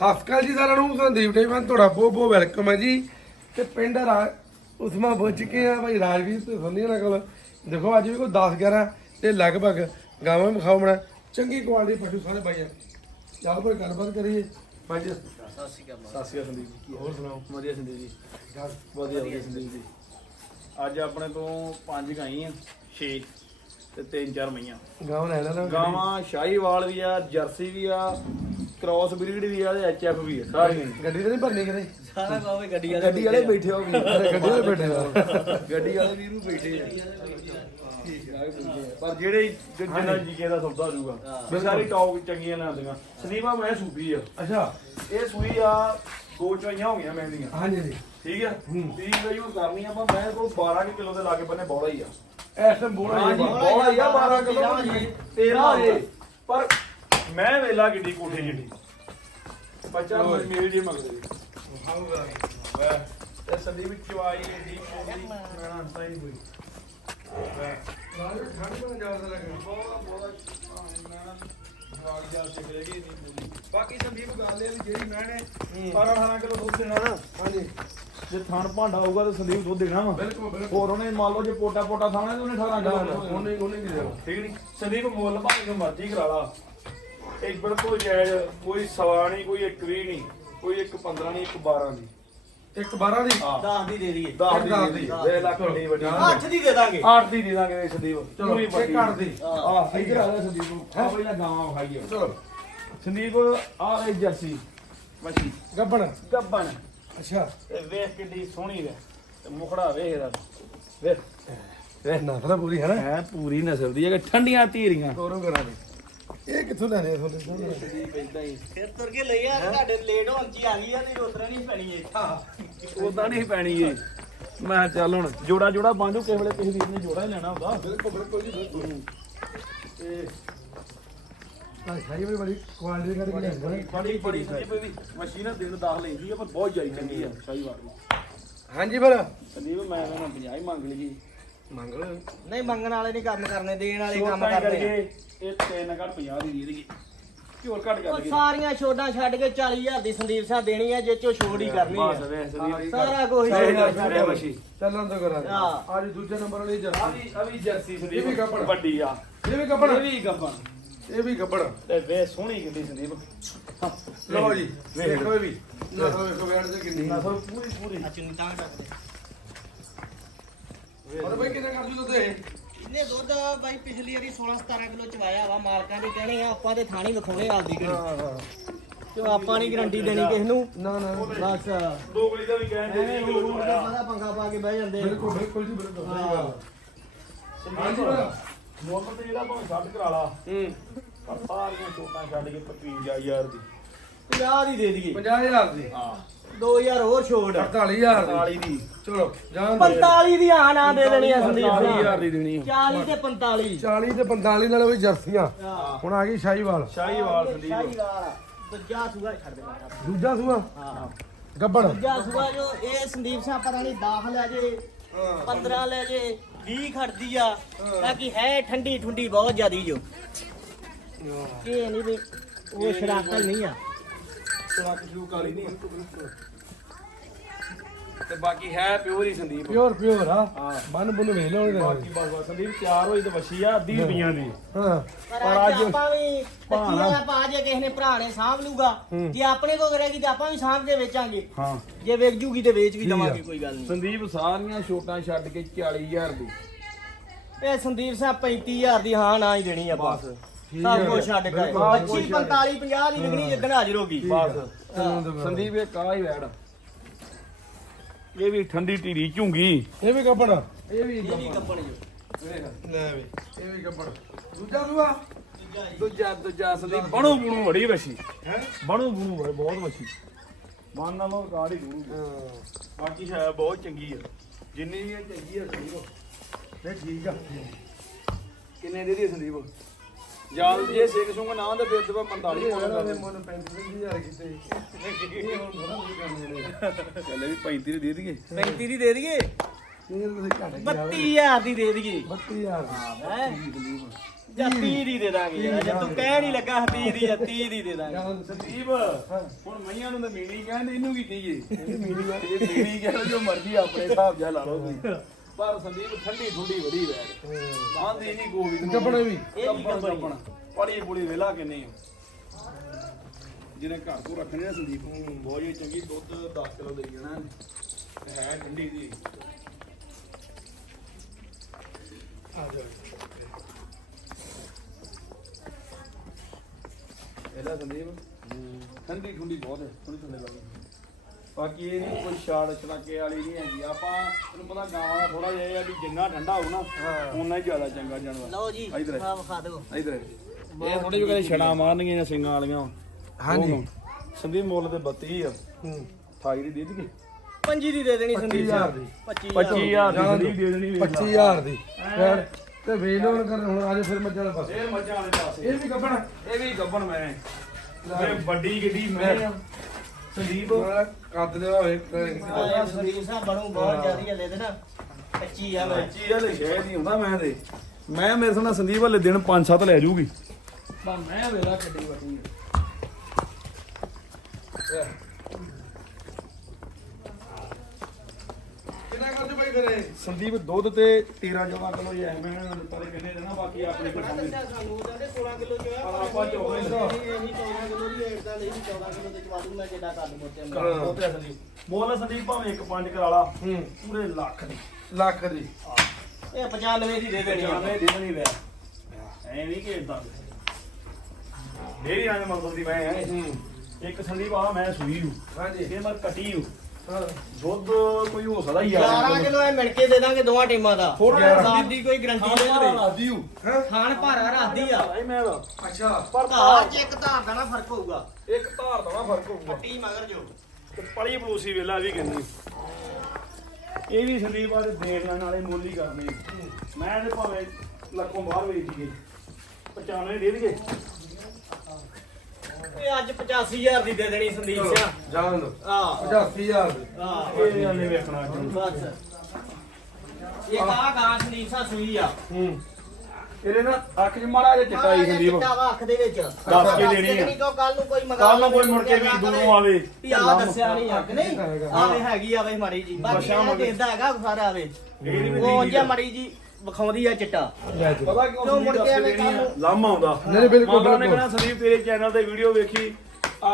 ਸਤਿ ਸ਼੍ਰੀ ਅਕਾਲ ਜੀ ਸਾਰਿਆਂ ਨੂੰ ਸੰਦੀਪ ਟੇਮਨ ਤੁਹਾਡਾ ਬਹੁਤ ਬਹੁਤ ਵੈਲਕਮ ਹੈ ਜੀ। ਤੇ ਪਿੰਡ ਰਾ ਉਸਮਾ ਪੁੱਜ ਕੇ ਆ ਭਾਈ ਰਾਜਵੀਰ ਤੇ ਸੰਧੀਆਂ ਨਾਲ ਕੋਲ ਦੇਖੋ ਅੱਜ ਵੀ ਕੋਈ 10 11 ਤੇ ਲਗਭਗ ਗਾਵਾਂ ਵਿਖਾਉਣਾ ਚੰਗੀ ਕੁਆਲਿਟੀ ਪਸ਼ੂ ਸਾਰੇ ਭਾਈ ਆ। ਚੱਲ ਕੋਈ ਗੱਲਬਾਤ ਕਰੀਏ। ਪੰਜ ਸਤਿ ਸ਼੍ਰੀ ਅਕਾਲ ਸੰਦੀਪ ਜੀ। ਹੋਰ ਸੁਣਾਓ? ਵਧੀਆ ਸੰਦੀਪ ਜੀ। ਵਧੀਆ ਸੰਦੀਪ ਜੀ। ਅੱਜ ਆਪਣੇ ਤੋਂ ਪੰਜ ਗਾਈ ਆ 6 ਤੇ ਤਿੰਨ ਚਾਰ ਮਈਆਂ। ਗਾਵਾਂ ਲੈ ਲੈਣਾ। ਗਾਵਾਂ ਸ਼ਾਹੀਵਾਲ ਵੀ ਆ ਜਰਸੀ ਵੀ ਆ ਕ੍ਰਾਸ ਬਰੀਡ ਵੀ ਆ ਤੇ ਐਚਐਫ ਵੀ ਆ ਸਾਰੀਆਂ ਹੀ। ਗੱਡੀ ਤੇ ਨਹੀਂ ਭਰਨੀ ਕਿਤੇ? ਸਾਰਾ ਕਾਵੇ ਗੱਡੀ ਵਾਲੇ ਗੱਡੀ ਵਾਲੇ ਬੈਠੇ ਹੋ ਵੀ ਅਰੇ ਗੱਡੀ ਤੇ ਬੈਠੇ ਆ ਗੱਡੀ ਵਾਲੇ ਵੀ ਨੂੰ ਬੈਠੇ ਆ। ਪਰ ਜਿਹੜੇ ਜਿੰਨਾ ਜੀਕੇ ਦਾ ਸੌਦਾ ਹੋ। ਜਾਊਗਾ ਵੀ ਸਾਰੀ ਟੌਪ ਚੰਗੀਆਂ ਲਾਉਂਦੀਆਂ ਸਨੀਮਾ ਮੈਂ ਸੂਪੀ ਆ। ਅੱਛਾ। ਇਹ ਸੂਈ ਆ ਦੋ ਚੋਈਆਂ ਹੋ ਗਈਆਂ ਮਹਿੰਦੀਆਂ। ਹਾਂਜੀ ਜੀ ਠੀਕ ਹੈ। ਤੀਜ ਦਾ ਯੂਜ਼ ਕਰਨੀ ਆਪਾਂ ਮੈਂ ਕੋਲ 12 ਕੁ ਕਿਲੋ ਦੇ ਲਾਗੇ ਬੰਨੇ ਬੋਲਾ ਹੀ ਆ। ਇਸ ਟਾਈਮ ਬੋਲ ਹਾਂਜੀ ਬੋਲਾ ਹੀ ਆ 12 ਕਿਲੋ 13 ਏ ਪਰ ਮੈਂ ਵੇਲਾ ਕਿੱਡੀ ਕੋਠੇ ਜਿੱਡੀ ਬੱਚਾ ਮੇਰੀ ਜੀ ਸੰਦੀਪ ਚਵਾਈ ਕੋਲੀ ਮੈਂ ਨਾ ਸਹੀ ਹੋਈ ਠੰਡ ਬਣ ਜਾਵਦਾ ਲੱਗਾ ਬਹੁਤ ਬਹੁਤ ਮੈਂ ਨਾ ਜਵਾਗ ਜਾ ਸਿਕਲੇਗੀ ਨਹੀਂ ਬੋਲੀ ਬਾਕੀ ਸੰਦੀਪ ਗੱਲ ਇਹ ਆ ਵੀ ਜਿਹੜੀ ਮੈਂ ਨੇ 12 18 ਕਿਲੋ ਦੁੱਧ ਦੇਣਾ ਨਾ। ਹਾਂਜੀ। ਜੇ ਥਣ ਭਾਂਡਾ ਹੋਊਗਾ ਤਾਂ ਸੰਦੀਪ ਦੁੱਧ ਦੇਣਾ ਵਾ। ਬਿਲਕੁਲ ਬਿਲਕੁਲ। ਹੋਰ ਉਹਨੇ ਮੰਨ ਲਓ ਜੇ ਪੋਟਾ ਪੋਟਾ ਸਾਹਮਣੇ ਤੇ ਉਹਨੇ 18 ਨਾ, ਨਾ, ਕਿਲੋ ਉਹਨੇ ਉਹਨੇ ਕੀ ਦੇਣਾ? ਠੀਕ ਨਹੀਂ ਸੰਦੀਪ ਮੁੱਲ ਭਾਵੇਂ ਜੋ ਮਰਜ਼ੀ ਕਰਾ ਲਾ। ਇੱਕ ਬਿਲਕੁਲ ਜਾਇਜ਼ ਕੋਈ ਸਵਾ ਨਹੀਂ ਕੋਈ ਇੱਕ ਵੀ ਨਹੀਂ ਕੋਈ ਇੱਕ 15 ਨਹੀਂ ਇੱਕ 12 ਦੀ ਇੱਕ 12 ਦੀ? ਹਾਂ। 10 ਦੀ ਦੇ ਦਈਏ। 10 ਦਸ ਦੀ ਦੀ। ਦੇ ਲੱਖ ਦੀ ਵੱਡੀ 8 ਦੀ ਦੇ ਦਾਂਗੇ। 8 ਦੀ ਦੇ ਦਾਂਗੇ ਸੰਦੀਪ ਚਲੋ ਵੱਡੀ। ਘੱਟ ਦੀ। ਆਹ ਇੱਧਰ ਆ ਜਾ ਸੰਦੀਪ ਨੂੰ। ਆ ਪਹਿਲਾਂ ਗਾਵਾਂ ਵਿਖਾਈਏ ਚਲੋ। ਸੰਦੀਪ ਆ ਇਹ ਜਰਸੀ। ਮੱਛੀ। ਗੱਬਣ। ਗੱਬਣ। ਅੱਛਾ। ਤੇ ਵੇਖ ਕਿੱਡੀ ਸੋਹਣੀ ਵੇ। ਤੇ ਮੁਖੜਾ ਵੇਖ ਇਹਦਾ। ਵੇਖ। ਇਹ ਨਸਲ ਪੂਰੀ ਹੈ ਨਾ? ਹੈ ਪੂਰੀ ਨਸਲ ਦੀ ਹੈ ਕਿ ਠੰਡੀਆਂ ਧੀਰੀਆਂ ਤੋਰੋ ਕਰਾ ਦੇ। ਇਹ ਕਿੱਥੋਂ ਲੈਣੇ ਤੁਹਾਡੇ ਸਾਹਮਣੇ ਫਿਰ ਤੁਰ ਕੇ ਲਈ ਆ ਤੁਹਾਡੇ ਲੇਟ ਹੋਣ ਚ ਆ ਗਈ ਆ ਤੇ ਰੋਤਰਾ ਨਹੀਂ ਪੈਣੀ ਏ ਉਦਾਂ ਨਹੀਂ ਪੈਣੀ ਏ ਮੈਂ ਕਿਹਾ ਚੱਲ ਹੁਣ ਜੋੜਾ ਜੋੜਾ ਬਾਂਝੋ ਕਿਸੇ ਵੇਲੇ ਕਿਸੇ ਵੀਰ ਨੇ ਜੋੜਾ ਹੀ ਲੈਣਾ ਹੁੰਦਾ। ਬਿਲਕੁਲ ਬਿਲਕੁਲ ਜੀ ਬਿਲਕੁਲ। ਤੇ ਸਾਈ ਵੀ ਬੜੀ ਕੁਆਲਿਟੀ ਕਰਕੇ ਲਿਆਂਦਾ। ਨਾ ਬੜੀ ਬੜੀ ਮਸ਼ੀਨ ਨਾਲ ਦਿਨ ਦਾਖ ਲੈਂਦੀ ਆ ਪਰ ਬਹੁਤ ਜਾਈ ਚੰਗੀ ਆ ਸਹੀ ਵਾਰ। ਹਾਂਜੀ ਫਿਰ। ਸੰਦੀਪ ਮੈਂ ਇਹਨਾਂ 50 ਹੀ ਮੰਗ ਲਈ ਮੰਗ ਲਓ। ਨਹੀਂ ਮੰਗਣ ਵਾਲੇ ਨਹੀਂ ਕੰਮ ਕਰਨੇ ਦੇਣ ਵਾਲੇ ਕੰਮ ਕਰਨੇ ਆ। ਇਹ ਤਿੰਨ ਘੱਟ 50 ਦੀ ਦੇ ਦੇਗੀ ਹੋਰ ਘੱਟ ਕਰ ਉਹ ਦੇਗੀ ਸਾਰੀਆਂ ਛੋਡਾਂ ਛੱਡ ਕੇ 40000 ਦੀ ਸੰਦੀਪ ਸਾਹਿਬ ਦੇਣੀ ਆ ਜੇ ਚੋ ਛੋੜ ਹੀ ਕਰਨੀ ਬਸ ਆ ਵੇ ਸੰਦੀਪ ਸਾਰਾ ਕੁਝ ਛੋਡਾਂ ਗੱਲ ਛੱਡ ਕੇ। ਮਸ਼ੀ ਚੱਲਣ ਤੋਂ ਕਰਾ ਦੇ ਹਾਂ। ਅੱਜ ਦੂਜੇ ਨੰਬਰ ਵਾਲੀ ਆ ਜਰਸੀ ਵੀ ਆ ਵੀ ਜਰਸੀ ਇਹ ਵੀ ਸੰਦੀਪ ਗੱਭਣ। ਵੱਡੀ ਆ। ਇਹ ਵੀ ਇਹ ਗੱਬਣ ਵੀ ਗੱਬਣ ਇਹ ਵੀ ਗੱਬਣ ਤੇ ਵੇ ਸੋਹਣੀ ਕਿੱਡੀ ਸੰਦੀਪ। ਲਓ ਜੀ ਵੇਖ ਦੇਖੋ ਇਹ ਵੀ। ਨਸਲ ਵੇਖੋ ਵੇੜ ਤੇ ਕਿੰਨੀ। ਨਸਲ ਪੂਰੀ ਪੂਰੀ। ਆ ਚੁੰਨੀ ਤਾਂ ਕਰ ਔਰ ਬਈ ਕਿੰਨੇ ਕਰ ਦੂ ਤੇ ਇਹਨੇ ਦੁੱਧ ਬਾਈ ਪਿਛਲੀ ਵਾਰੀ 16 17 ਕਿਲੋ ਚਵਾਇਆ ਵਾ ਮਾਲਕਾਂ ਦੇ ਕਹਿਣੇ ਆ ਆਪਾਂ ਤੇ ਥਾਣੀ ਵਿਖਾਉਣੇ ਆਪਦੀ ਹਾਂ ਤੇ ਆਪਾਂ ਨਹੀਂ ਗਰੰਟੀ ਦੇਣੀ ਕਿਸ ਨੂੰ? ਨਾ ਨਾ ਬਸ। ਦੋਗਲੀ ਦਾ ਵੀ ਕਹਿਣ ਦੇ ਐਵੇਂ ਨਹੀਂ ਹੋਰ ਦਾ ਸਾਰਾ ਪੰਗਾ ਪਾ ਕੇ ਬਹਿ ਜਾਂਦੇ। ਬਿਲਕੁਲ ਬਿਲਕੁਲ ਜੀ ਬਿਲਕੁਲ। ਸਹੀ ਗੱਲ ਹਾਂਜੀ ਮੁਹੰਮਦ ਜਿਹੜਾ ਭਾਵੇਂ ਛੱਡ ਕਰਾ ਲਾ। ਹੂੰ। ਪਰ ਸਾਰੀਆਂ ਛੋਟਾਂ ਛੱਡ ਕੇ 55000 ਦੀ। 50 ਦੀ ਦੇ ਦਈਏ। 50000 ਦੀ। ਹਾਂ। 2000 ਹੋਰ ਛੋੜ। 48000 ਦੀ। 40 ਦੀ। ਚਲੋ ਜਾਣ ਦੇ 45 ਦੀ ਆ ਨਾ ਦੇ ਦੇਣੀ ਆ ਸੰਦੀਪ 40000 ਦੀ ਦੇਣੀ 40 ਤੇ 45 40 ਤੇ 45 ਨਾਲ ਵੀ ਜਰਸੀਆਂ। ਹਾਂ। ਹੁਣ ਆ ਗਈ ਸ਼ਾਹੀਵਾਲ। ਸ਼ਾਹੀਵਾਲ ਸੰਦੀਪ। ਸ਼ਾਹੀਵਾਲ। ਦੂਜਾ ਸੂਆ ਛੱਡ ਦੇ ਮੈਂ ਦੂਜਾ ਸੂਆ? ਹਾਂ। ਗੱਬਣ ਦੂਜਾ ਸੂਆ ਜੋ ਇਹ ਸੰਦੀਪ ਸਾਹਿਬ ਪਤਾ ਨਹੀਂ 10 ਲੈ ਜੇ 15 ਲੈ ਜੇ 20 ਖੜਦੀ ਆ। ਬਾਕੀ ਹੈ ਠੰਡੀ ਠੁੰਡੀ ਬਹੁਤ ਜ਼ਿਆਦੀ ਜੋ। ਇਹ ਨਹੀਂ ਵੀ ਉਹ ਸ਼ਰਾਕਲ ਨਹੀਂ ਆ। ਸਵਾਕ ਸ਼ੂ ਕਾਲੀ ਨਹੀਂ। ਤੇ ਬਾਕੀ ਹੈ ਪਿਓਰ ਹੀ ਸੰਦੀਪ। ਪਿਓਰ ਪਿਓਰ ਆ ਹਾਂ। ਬੰਨ ਬੁੰਨ ਵੇਖ ਲਓ ਇਹਦੇ ਬਾਕੀ ਬਸ ਬਸ ਸੰਦੀਪ ਤਿਆਰ ਹੋਈ ਤੇ ਵਸ਼ੀ ਆ 20 ਰੁਪਈਆਂ ਦੀ। ਹਾਂ। ਪਰ ਅੱਜ ਆਪਾਂ ਵੀ ਕੱਚੀਆਂ ਪਾ ਜੇ ਕਿਸੇ ਨੇ ਭਰਾ ਨੇ ਸਾਂਭ ਲੂਗਾ। ਜੇ ਆਪਣੇ ਕੋਲ ਰਹੇਗੀ ਤੇ ਆਪਾਂ ਵੀ ਸਾਂਭ ਕੇ ਵੇਚਾਂਗੇ। ਹਾਂ। ਜੇ ਵੇਚ ਜੂਗੀ ਤੇ ਵੇਚ ਵੀ ਠੀਕ ਆ। ਦਵਾਂਗੇ ਕੋਈ ਗੱਲ ਨਹੀਂ। ਸੰਦੀਪ ਸਾਰੀਆਂ ਛੋਟਾਂ ਛੱਡ ਕੇ 40000 ਦੀ। ਇਹ ਸੰਦੀਪ ਸਾਹਿਬ 35000 ਦੀ ਹਾਂ ਨਾ ਹੀ ਦੇਣੀ ਆ ਬਸ। ਸਭ ਹੈ। ਕੁਝ ਛੱਡ ਕੇ। 25 45 50 ਦੀ ਵਿਕਣੀ ਜਿੱਦਣ ਹਾਜ਼ਰ ਹੋਗੀ ਬਸ ਚੱਲਣ ਤੋਂ ਸੰਦੀਪ ਇਹ ਕਾਲਾ ਹੀ ਵੈੜ ਇਹ ਵੀ ਠੰਡੀ ਢੀਰੀ ਝੁੰਗੀ। ਇਹ ਵੀ ਗੱਬਣ ਇਹ ਵੀ ਇਹ ਵੀ ਕੱਪਣ ਜੋ ਲੈ ਵੇ। ਇਹ ਵੀ ਗੱਬਣ ਦੂਜਾ ਸੂਆ ਦੂਜਾ ਦੂਜਾ ਸੰਦੀਪ। ਬਣੂ ਬਣੂ ਬੜੀ ਵਸ਼ੀ ਹੈ? ਬਣੂ ਬਣੂ ਬੜੀ ਬਹੁਤ ਵਸ਼ੀ ਮਨ ਨਾਲ ਉਹ ਕਾੜੀ ਗੁਰੂ ਬਾਕੀ ਹੈ ਬਹੁਤ ਚੰਗੀ ਆ। ਜਿੰਨੀ ਵੀ ਚੰਗੀ ਆ ਸੰਦੀਪ। ਠੀਕ ਆ। ਕਿੰਨੇ ਦੇ ਦੀ ਸੰਦੀਪ? ਯਾਦ ਜੇ ਸਿੱਖ ਸੁੰਗ ਨਾ ਤੇ ਫਿਰ ਤੇ 45 ਇਹ ਪਾਉਣਾ ਉਹਨਾਂ ਨੇ ਕਰਦੇ ਮਨ 35000 ਕੀਤੇ ਇਹ ਹੁਣ ਥੋੜਾ ਵੀ ਕਰਨੇ ਨੇ ਚੱਲੇ ਵੀ 35 ਦੇ ਦੇਈਏ। 35 ਦੀ ਦੇ ਦਈਏ? ਇਹ ਤੁਸੀਂ ਘੱਟ ਗਿਆ 32000 ਦੀ ਦੇ ਦਈਏ। 32000 ਹੈ ਜਾਂ 30 ਦੀ ਦੇ ਦਾਂਗੇ ਯਾਰ ਜੇ ਤੂੰ ਕਹਿ ਨਹੀਂ ਲੱਗਾ 30 ਦੀ ਜਾਂ 30 ਦੀ ਦੇ ਦਾਂਗੇ। ਸੰਦੀਪ ਹੁਣ ਮਈਆਂ ਨੂੰ ਤਾਂ ਮੀਣੀ ਕਹਿੰਦੇ ਇਹਨੂੰ ਕੀ ਕਹੀਏ? ਇਹ ਮੀਣੀ ਇਹ ਮੀਣੀ ਕਹਿੰਦੇ ਜੋ ਮਰਜ਼ੀ ਆਪਣੇ ਹਿਸਾਬ ਜਿਹਾ ਲਾ ਲਓ ਤੁਸੀਂ। ਪਰ ਸੰਦੀਪ ਠੰਡੀ ਠੁੰਡੀ ਵੜੀ ਵੈੜ ਆਂਦੀ ਨਹੀਂ ਕੋਈ ਵੀ ਗੱਬਣੇ ਵੀ। ਇਹ ਵੀ ਗੱਬਣ ਗੱਬਣ ਪੜੀ ਪੁੜੀ ਵੇਲਾ ਕਿੰਨੇ ਜਿਹਨੇ ਘਰ ਤੋਂ ਰੱਖਣੇ ਆ ਸੰਦੀਪ ਨੂੰ ਬਹੁਤ ਹੀ ਚੰਗੀ ਦੁੱਧ 10 ਕਿਲੋ ਦੇਈ ਜਾਣਾ ਇਹਨੇ। ਹੈ ਠੰਡੀ ਦੀ ਆ ਜਾ। ਇਹਦਾ ਸੰਦੀਪ। ਠੰਡੀ ਠੁੰਡੀ ਬਹੁਤ ਹੈ। ਥੋੜੀ ਥੋੜੀ ਲੱਗਦੀ ਬਾਕੀ ਇਹ ਨਹੀਂ ਕੋਈ ਛਾੜ ਛੜਾਕੇ ਵਾਲੀ ਨਹੀਂ ਹੈਗੀ। ਆਪਾਂ ਤੈਨੂੰ ਪਤਾ ਗਾਂ ਦਾ ਥੋੜਾ ਜਿਹਾ ਇਹ ਆ ਵੀ ਜਿੰਨਾ ਠੰਡਾ ਹੋਊ ਨਾ ਉਨਾ ਹੀ ਜ਼ਿਆਦਾ ਚੰਗਾ ਜਾਨਵਰ। ਲਓ ਜੀ ਇੱਧਰ। ਆ। ਵਿਖਾ ਦਿਓ। ਇਧਰ ਇਹ ਥੋੜੇ ਜਿਹੇ ਛੜਾ ਮਾਰਨਗੀਆਂ ਜਾਂ ਸਿੰਘਾਂ ਵਾਲੀਆਂ। ਹਾਂਜੀ। ਸੰਦੀਪ ਮੁੱਲ ਤੇ 32 ਆ। ਹੂੰ। 28 ਦੀ ਦੇ ਦਈਏ। ਪੰਜੀ ਦੀ ਦੇ ਦੇਣੀ ਸੰਦੀਪ 25000 ਦੀ। 25 25000 ਦੀ ਸੰਦੀਪ ਦੇ ਦੇਣੀ ਵੇਖ ਲਾ। 25000 ਦੀ। ਫਿਰ ਤੇ ਵੇਚ ਲਓ ਹੁਣ ਕਰ ਹੁਣ ਆਜੋ ਫਿਰ ਮੱਝਾਂ ਦੇ ਪਾਸੇ। ਇਹ ਮੱਝਾਂ ਵਾਲੇ ਪਾਸੇ। ਇਹ ਵੀ ਗੱਬਣ। ਇਹ ਵੀ ਗੱਬਣ ਮੈਂ। ਇਹ ਵੱਡੀ ਗੱਡੀ ਮੈਂ। ਆ। ਸੰਦੀਪ। ਕੱਦ ਦੇ ਹੋਵੇ ਆਇਆ ਸੰਦੀਪ ਸਾਹਿਬ ਬਣੂ ਬਹੁਤ ਜ਼ਿਆਦੀ ਹਲੇ ਤੇ ਨਾ। 25 ਆ ਮੈਂ ਬੱਚੀ ਵਾਲੇ ਸ਼ਹਿਰ ਨਹੀਂ ਹੁੰਦਾ ਮੈਂ ਤੇ। ਮੈਂ ਮੇਰੇ ਸਾਹਮਣੇ ਸੰਦੀਪ ਵਾਲੇ ਦਿਨ 5-7 ਲੈ ਜੂਗੀ। ਪਰ ਮੈਂ ਵੇਲਾ ਕੱਢੀ ਕਿੰਨਾ ਸੰਦੀਪ ਦੁੱਧ ਤੇ 13 14 ਕਿਲੋ ਜੇ ਐਵੇਂ ਪਰ ਕਿੰਨੇ ਦੇਣਾ ਬਾਕੀ ਆਪਣੇ ਕੋਲ ਸਾਹਮਣੇ ਦੱਸਿਆ ਸਾਨੂੰ ਕਹਿੰਦੇ 16 ਕਿਲੋ ਚ ਆ ਆਪਾਂ ਚੌਦਾਂ ਕਿੱਲੋ। ਇਹੀ 14 ਕਿਲੋ ਦੀ ਰੇਟ ਦਾ ਨਹੀਂ 14 ਕਿਲੋ ਤੇ ਚਵਾ ਦੂੰ ਮੈਂ ਜਿਹੜਾ ਕਰ ਮੋਟੇ ਹਾਂ। ਉਹ ਤੇ ਆ ਸੰਦੀਪ। ਮੁੱਲ ਸੰਦੀਪ ਭਾਵੇਂ ਇੱਕ ਪੰਜ ਕਰਾ ਲਾ ਹੂੰ। ਪੂਰੇ ਲੱਖ ਦੀ। ਲੱਖ ਦੀ। ਇਹ 95 ਦੀ ਦੇ ਦੇਣੀ ਆ। ਜਾਣੇ ਦੇ ਨਹੀਂ ਐ ਨਹੀਂ ਕਿ ਇਦਾਂ ਮੇਰੀ ਆਂ ਮਤਲਬ ਦੀ ਮੈਂ ਐ ਹੂੰ। ਇੱਕ ਸੰਦੀਪ ਆ ਮੈਂ ਸੂਈ ਹੂੰ ਹਾਂਜੀ। ਇਹ ਮੈਂ ਕੱਟੀ ਹੂੰ ਹਾਂ ਦੁੱਧ ਕੋਈ ਹੋ ਸਕਦਾ 11 ਕਿਲੋ ਇਹ ਮਿਣ ਕੇ ਦੇ ਦਾਂਗੇ ਦੋਵਾਂ ਟੀਮਾਂ ਦਾ। ਥੋੜ੍ਹਾ ਜਿਹਾ ਸਾਲ ਦੀ ਕੋਈ ਗਰੰਟੀ ਨਹੀਂ ਹੋਵੇ ਲਾਦੀ ਹੂੰ। ਹਾਂ? ਖਾਣ ਭਾਰਾ ਰੱਖਦੀ ਆ। ਭਾਈ ਮੈਂ ਅੱਛਾ। ਪਰ ਧਾਰ ਚ ਇੱਕ ਧਾਰ ਦਾ ਨਾ ਫ਼ਰਕ ਹੋਊਗਾ। ਇੱਕ ਧਾਰ ਦਾ ਨਾ ਫ਼ਰਕ ਹੋਊਗਾ। ਕੱਟੀ ਮਗਰ ਜੋ। ਤੇ ਪਲੀ ਬਲੂਸੀ ਵੇਲਾ ਵੀ ਕਹਿੰਦੀ। ਇਹ ਵੀ ਸੰਦੀਪ ਆ ਤੇ ਦੇਣ ਲੈਣ ਵਾਲੇ ਮੁੱਲ ਹੀ। ਕਰਨੇ ਮੈਂ ਤੇ ਭਾਵੇਂ ਲੱਖੋਂ ਬਾਹਰ ਵੇਚ ਦਈਏ। 95 ਦੇ ਦਈਏ। ਇਹ ਅੱਜ 85000 ਦੀ ਦੇ ਦੇਣੀ ਸੰਦੀਪ ਸਿੰਘ ਜਾਣ ਦੋ। ਆ 85000 ਦੀ। ਆ ਇਹ ਆਨੇ ਵੇਖਣਾ ਬਸ। ਇਹ ਆ ਗਾਂ ਸੰਦੀਪ ਸਾ ਸੂਈ ਆ। ਹੂੰ। ਇਹਦੇ ਨਾ ਅੱਖ 'ਚ ਮਾੜਾ ਜਿਹਾ ਚਿੱਟਾ ਹੀ ਸੰਦੀਪ। ਚਿੱਟਾ ਵਾ ਅੱਖ ਦੇ ਵਿੱਚ। ਦੱਸ ਕੇ ਦੇਣੀ ਆ। ਕੱਲ ਨੂੰ ਕੋਈ ਮੰਗਾ ਕੱਲ ਨੂੰ ਕੋਈ ਮੁੜ ਕੇ ਵੀ ਦੂਰੋਂ ਆਵੇ। ਵੀ ਆ ਦੱਸਿਆ ਨਹੀਂ ਅੱਖ ਨਹੀਂ। ਆਵੇ ਹੈਗੀ ਆਵੇ ਮਾੜੀ ਜੀ। ਬਾਕੀ। ਦੇਖਦਾ ਹੈਗਾ ਸਾਰਾ ਆਵੇ। ਉਹ ਜਿਹਾ ਮਾੜੀ ਜੀ ਵਿਖਾਉਂਦੀ ਆ ਚਿੱਟਾ। ਪਤਾ ਕਿਉਂ ਕਿਉਂ ਮੁੜ ਕੇ ਐਵੇਂ ਕੱਲ੍ਹ ਲਾਮ ਆਉਂਦਾ। ਨਹੀਂ, ਨਹੀਂ, ਬਿਲਕੁਲ, ਮਾਤਾ ਨੇ ਬਿਲਕੁਲ। ਕਹਿਣਾ ਸੰਦੀਪ ਤੇਰੇ ਚੈਨਲ ਤੇ ਵੀਡੀਓ ਵੇਖੀ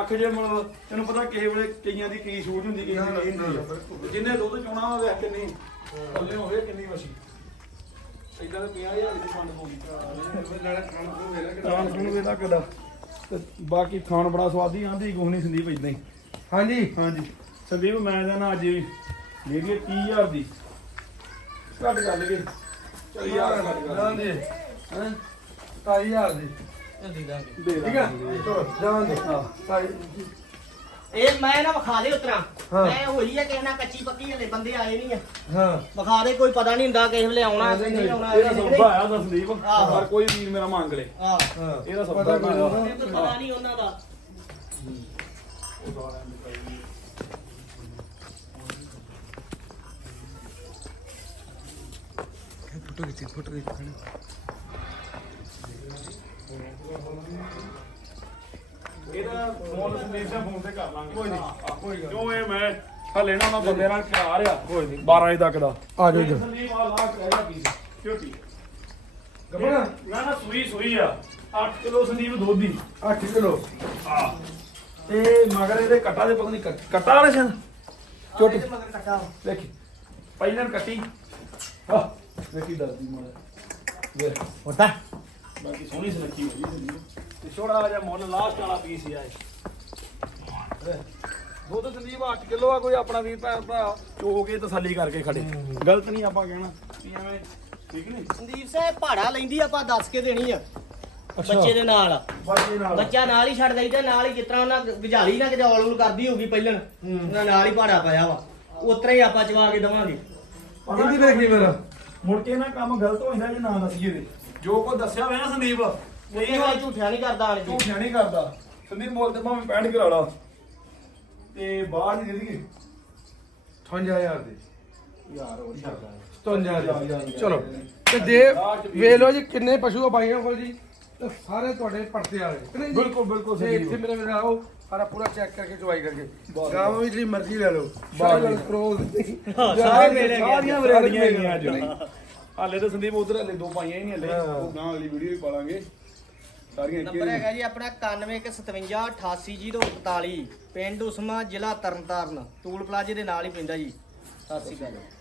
ਅੱਖ ਜੇ ਮਤਲਬ ਤੈਨੂੰ ਪਤਾ ਕਿਸੇ ਵੇਲੇ ਕਈਆਂ ਦੀ ਕੀ ਸੂਝ ਹੁੰਦੀ ਕਿਸੇ ਦੀ ਨਹੀਂ। ਹੁੰਦੀ ਆ। ਜਿੰਨੇ ਦੁੱਧ ਚੋਣਾ ਹੋਵੇ ਵੇਖ ਕਿੰਨੀ ਥੱਲੇ ਹੋਵੇ ਕਿੰਨੀ ਵਸੀ ਇਦਾਂ ਦੇ 50000 ਦੀ ਫੰਡ ਹੋਊਗੀ। ਨਾਲੇ ਕੰਮ ਕੋ ਵੇਲਾ ਕਿ ਖਾਣ ਖੂਣ ਵੇਦਾ ਕਿਦਾ ਤੇ ਬਾਕੀ ਖਾਣ ਬੜਾ ਸਵਾਦੀ ਆਂਦੀ ਕੁਛ ਨਹੀਂ ਸੰਦੀਪ ਇਦਾਂ ਹੀ। ਹਾਂਜੀ। ਹਾਂਜੀ। ਸੰਦੀਪ ਮੈਂ ਤਾਂ ਨਾ ਅੱਜ ਲੈ ਲਈ 30000 ਦੀ। ਘੱਟ ਕਰ ਲਈਏ। ਲਈਏ ਦੇ ਹਾਂ? 27000 ਦੀ। ਦੇ ਠੀਕ ਹੈ? ਚਲੋ ਜਾਣ ਦੇ। ਸਾਈ ਇਹ ਮੈਂ ਨਾ ਵਿਖਾ ਦੇ ਉਤਰਾ। ਹਾਂ। ਮੈਂ ਹੋਈ ਆ ਕਿਸੇ ਨਾਲ ਕੱਚੀ ਪੱਕੀ ਹਲੇ ਬੰਦੇ ਆਏ ਨਹੀਂ ਆ। ਹਾਂ। ਵਿਖਾ ਦੇ ਕੋਈ ਪਤਾ ਨਹੀਂ ਹੁੰਦਾ ਕਿਸੇ ਵੇਲੇ ਆਉਣਾ ਕਿ ਨਹੀਂ ਆਉਣਾ ਇਹਦਾ ਸੌਦਾ ਆਇਆ ਤਾਂ ਸੰਦੀਪ। ਆਹੋ। ਪਰ ਕੋਈ ਵੀਰ ਮੇਰਾ ਮੰਗ ਲੇ। ਆ ਹਾਂ ਇਹਦਾ ਸੌਦਾ ਪਤਾ ਨਹੀਂ ਉਹਨਾਂ ਦਾ। ਫੋਟੋ ਖਿੱਚੀ ਫੋਟੋ ਖਿੱਚੀ ਇਹਦਾ ਫੋਨ ਸੰਦੀਪ ਦਾ ਫੋਨ ਤੇ ਕਰ ਲਾਂਗੇ। ਕੋਈ ਨਹੀਂ, ਕੋਈ ਗੱਲ ਕਿਉਂ ਇਹ ਮੈਂ ਹਲੇ ਨਾ ਉਹਨਾਂ ਬੰਦੇ ਨਾਲ ਕਰਾ ਰਿਹਾ ਕੋਈ ਨਹੀਂ। 12 ਵਜੇ ਤੱਕ ਦਾ। ਆ ਜਾਓ ਜੀ। ਸੰਦੀਪ ਆ ਲਾ ਕਰਾਇਆ ਕੀ ਝੋਟੀ ਗੱਬਣਾ? ਨਾ ਨਾ ਸੂਈ ਸੂਈ ਆ। 8 ਕਿਲੋ ਸੰਦੀਪ ਦੁੱਧ। ਦੀ 8 ਕਿਲੋ। ਆ ਤੇ ਮਗਰ ਇਹਦੇ ਕੱਟਾ ਦੇ ਪਤਾ ਨਹੀਂ ਕੱਟ- ਵਾਲੇ ਸਨ ਝੋਟੀ ਮਗਰ ਕੱਟਾ। ਦੇਖੀ। ਪਹਿਲਾਂ ਕੱਟੀ। ਆ ਦੇਖੀ ਦੱਸਦੀ ਮੋੜ ਵੇ ਹੁੰਦਾ ਬਾਕੀ ਸੋਹਣੀ ਸੁਨੱਖੀ ਹੋਈ ਸੰਦੀਪ ਤੇ ਛੋੜਾ ਜਿਹਾ ਮੁੱਲ ਲਾਸਟ ਵਾਲਾ ਪੀਸ ਹੀ ਆਏ ਦੁੱਧ ਸੰਦੀਪ 8 ਕਿਲੋ ਆ ਕੋਈ ਆਪਣਾ ਵੀਰ ਭੈਣ ਭਰਾ ਚੋ ਕੇ ਤਸੱਲੀ ਕਰਕੇ ਖੜੇ। ਗਲਤ ਨਹੀਂ ਆਪਾਂ ਕਹਿਣਾ। ਵੀ ਐਵੇਂ ਠੀਕ ਨਹੀਂ? ਸੰਦੀਪ ਸਾਹਿਬ ਭਾੜਾ ਲੈਂਦੀ ਆਪਾਂ ਦੱਸ ਕੇ ਦੇਣੀ ਆ। ਅੱਛਾ। ਬੱਚੇ ਦੇ ਨਾਲ। ਬੱਚਾ ਨਾਲ। ਹੀ ਛੱਡ ਦਈਦਾ ਨਾਲ ਹੀ ਜਿਸ ਤਰ੍ਹਾਂ ਉਹਨਾਂ ਗਜਾਲੀ ਨਾ ਕਰਦੀ ਹੋਊਗੀ ਪਹਿਲਾਂ ਉਹਨਾਂ ਨਾਲ ਹੀ ਭਾੜਾ ਪਾਇਆ ਵਾ। ਉਤਰਾ ਹੀ ਆਪਾਂ ਚਵਾ ਕੇ ਦਵਾਂਗੇ। ਇਹਦੀ ਦੇਖੀ ਮੇਰਾ ਮੁੜ ਕੇ ਨਾ ਕੰਮ ਗਲਤ ਹੋ ਜਾਂਦਾ ਜੇ ਨਾ ਦੱਸੀਏ ਤੇ ਜੋ ਕੋ ਦੱਸਿਆ ਹੋਇਆ ਨਾ ਸੰਦੀਪ ਇਹ ਵਾਰ ਝੂਠਿਆ ਨਹੀਂ ਕਰਦਾ ਆਣ ਜੀ। ਝੂਠਿਆ ਨਹੀਂ ਕਰਦਾ। ਸੰਦੀਪ ਮੋਲ ਤੇ ਭਾਵੇਂ 65 ਕਰਾ ਲਾ। ਤੇ ਬਾਹਰ ਹੀ ਦੇ ਦਈਏ। 58000 ਦੀ। ਯਾਰ ਉਹ 57000 ਦੀ। ਚਲੋ ਤੇ ਦੇ ਵੇਖ ਲਓ ਜੀ ਕਿੰਨੇ ਪਸ਼ੂ ਆ ਬਾਈਆਂ ਕੋਲ ਜੀ। ਤੇ ਸਾਰੇ ਤੁਹਾਡੇ ਪਰਤੇ ਵਾਲੇ। ਜੀ? ਬਿਲਕੁਲ, ਬਿਲਕੁਲ ਤੇ ਸਹੀ ਇੱਥੇ ਮੇਰੇ ਮੇਰੇ ਆਓ। ਸਾਰਾ ਪੂਰਾ ਚੈੱਕ ਕਰਕੇ ਚੁਆਈ ਕਰਕੇ। ਗਾਵਾਂ ਵੀ ਜਿਹੜੀ ਮਰਜ਼ੀ ਲੈ ਲਓ। ਸ਼ਾਇਦ ਕਰੋਲ ਸਾਰੇ ਮੇਲੇ ਗਏ। ਸਾਰੀਆਂ ਵੈਰਾਈਟੀਆਂ ਹੈਗੀਆਂ ਅੱਜ। ਹਾਲੇ ਤਾਂ ਸੰਦੀਪ ਉਧਰ ਹਲੇ ਦੋ ਪਾਈਆਂ ਹੀ ਨਹੀਂ ਹਲੇ। ਉਹ ਗਾਂ ਵਾਲੀ ਵੀਡੀਓ ਵੀ ਪਾਲਾਂਗੇ ਸਾਰੀਆਂ ਇੱਕੇ ਨੰਬਰ ਹੈਗਾ ਜੀ ਆਪਣਾ 9157 88042 ਪਿੰਡ ਉਸਮਾ ਜ਼ਿਲ੍ਹਾ ਤਰਨਤਾਰਨ ਟੂਲ ਪਲਾਜ਼ੇ ਦੇ ਨਾਲ ਹੀ ਪੈਂਦਾ ਜੀ। ਸਤਿ ਸ਼੍ਰੀ ਅਕਾਲ।